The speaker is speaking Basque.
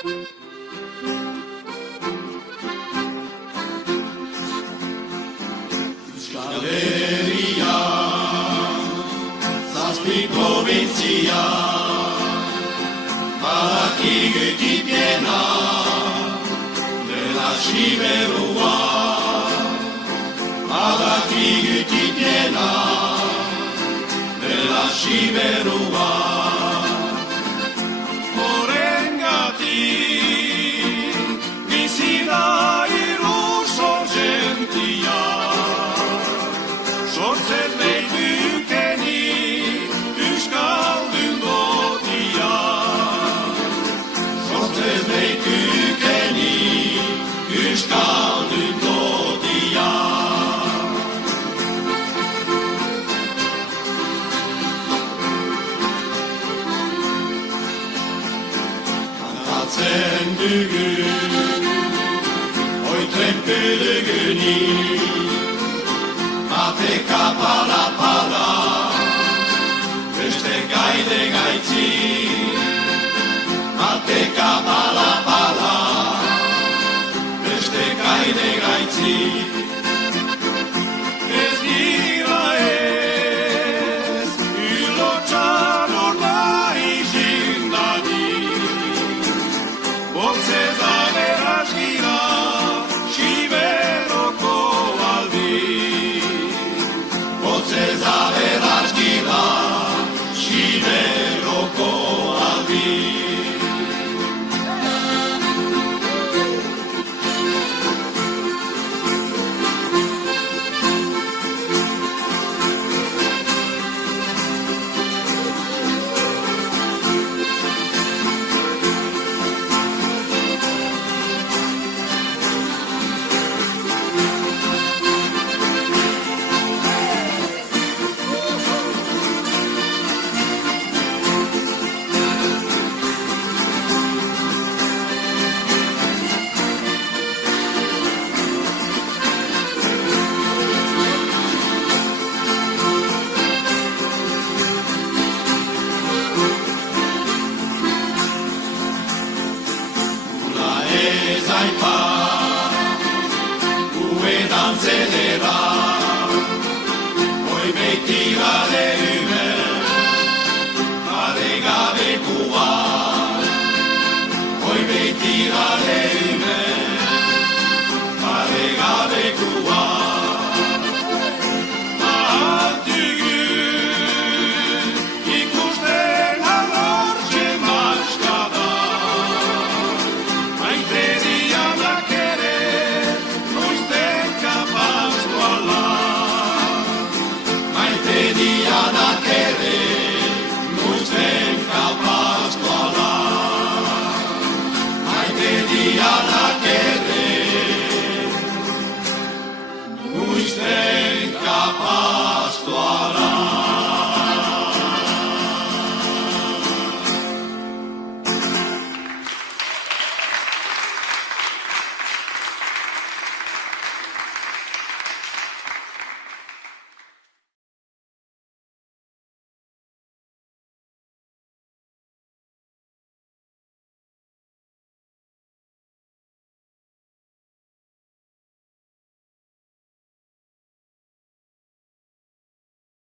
Euskal Herria, zazpi provintzia, badakigu tipiena, dela siberua, badakigu tipiena, dela siberua. Horrengatik, bizi da iluso gentia, sortzen behikeni Euskaldun dotia. Sortzen behikeni Euskaldun dotia. Kantatzen dugu, oitren pellegeni, Mateka pala-pala, beste gaide gaitzi. Mateka pala-pala, beste gaide gaitzi. Ez gira ez, ilotxan urda izindadi. Boltzez aberaz gira, siberoko aldi. Boltzez aberaz gira, siberoko aldi. Zaipa, uedan zedera, hoi beitira lehume, adegabekua, hoi beitira lehume, adegabekua. Ahatugu, ikusten alortxe maskada, Diana querer